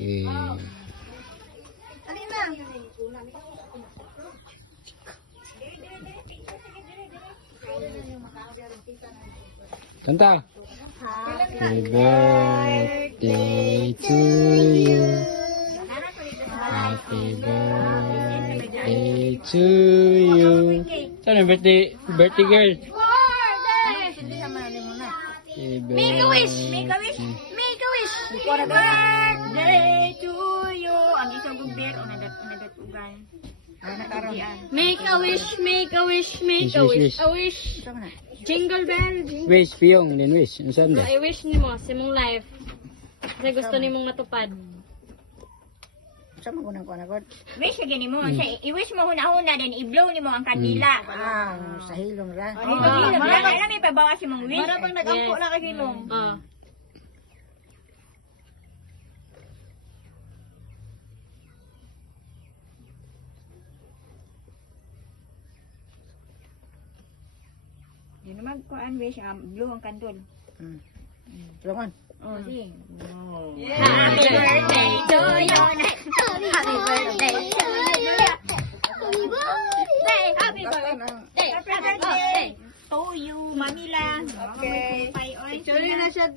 Okay. Alin na? Kanta. Happy birthday to you. Happy birthday to you. Saan yung birthday girl? Make a wish! Make a wish! Make a wish! Happy birthday to you! Ang isang gumbir o nadatugan. Make a wish! Make a wish! Make a wish! A wish! Jingle bell! Wish, piyong, then wish. Ano saan ba? I wish ni mo sa mong life. Kasi gusto ni mong natupad. Sama ko ng kuanagod. Wish ka gini mo. I-wish mo huna-huna, then i-blow ni mo ang kandila. Sa hilong ra. Alam mo ipabawas yung mong wish. Para bang nag-ampo na kagilong. Di naman ko ang wish, blow ang kandol. Tulungan. Oh, sige. Happy birthday to you. Happy birthday to you. Happy birthday. Happy birthday to you, Manila. Okay. Sorry na siya.